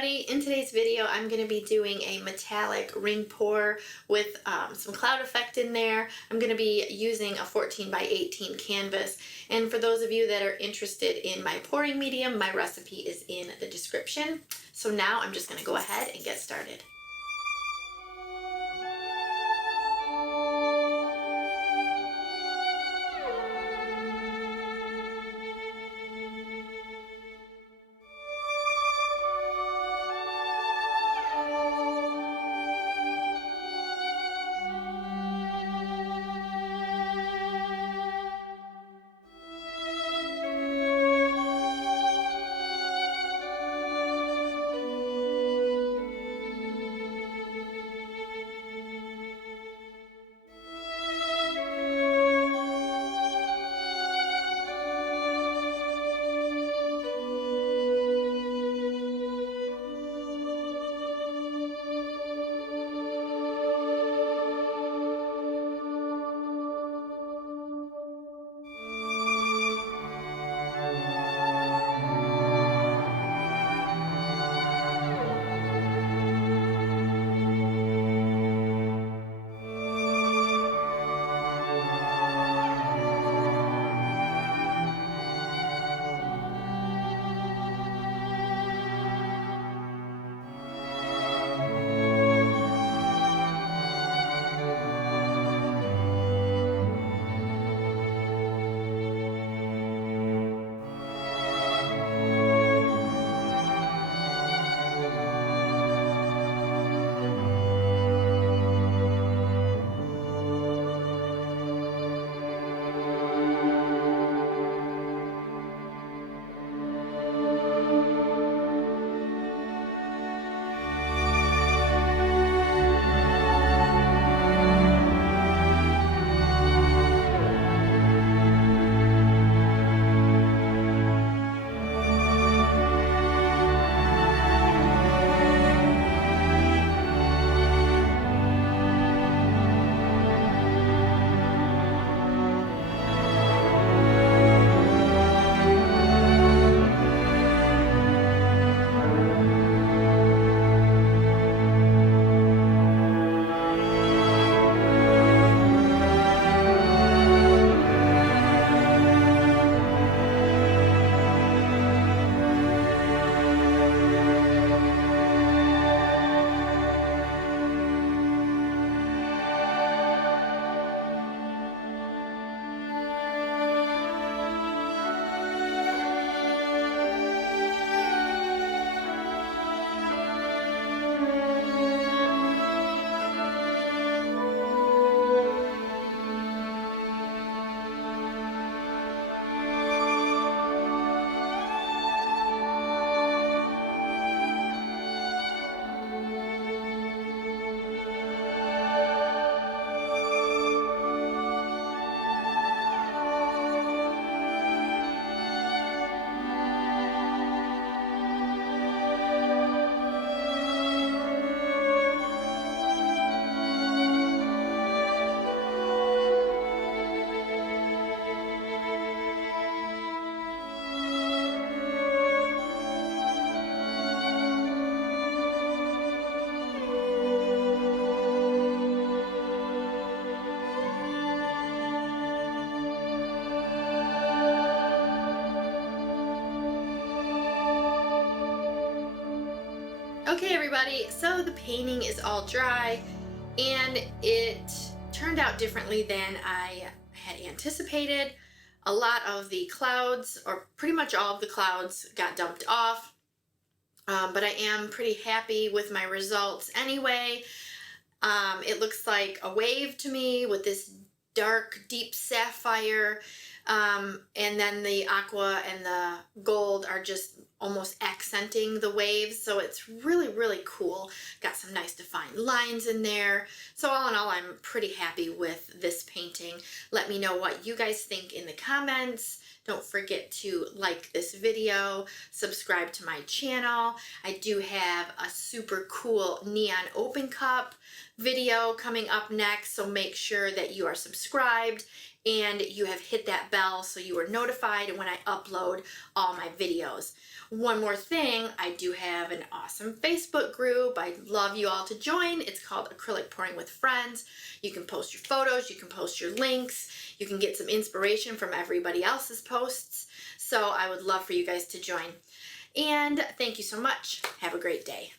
everybody, in today's video I'm going to be doing a metallic ring pour with some cloud effect in there. I'm going to be using a 14 by 18 canvas, and for those of you that are interested in my pouring medium, my recipe is in the description. So now I'm just going to go ahead and get started. Okay everybody, so the painting is all dry and it turned out differently than I had anticipated. A lot of the clouds, or pretty much all of the clouds, got dumped off, but I am pretty happy with my results anyway. It looks like a wave to me with this dark deep sapphire, and then the aqua and the gold are just almost accenting the waves, so it's really cool. Got some nice defined lines in there. So all in all, I'm pretty happy with this painting. Let me know what you guys think in the comments. Don't forget to like this video, subscribe to my channel. I do have a super cool neon open cup video coming up next, so make sure that you are subscribed and you have hit that bell so you are notified when I upload all my videos. One more thing, I do have an awesome Facebook group. I'd love you all to join. It's called Acrylic Pouring with Friends. You can post your photos, you can post your links, you can get some inspiration from everybody else's posts. So I would love for you guys to join. And thank you so much. Have a great day.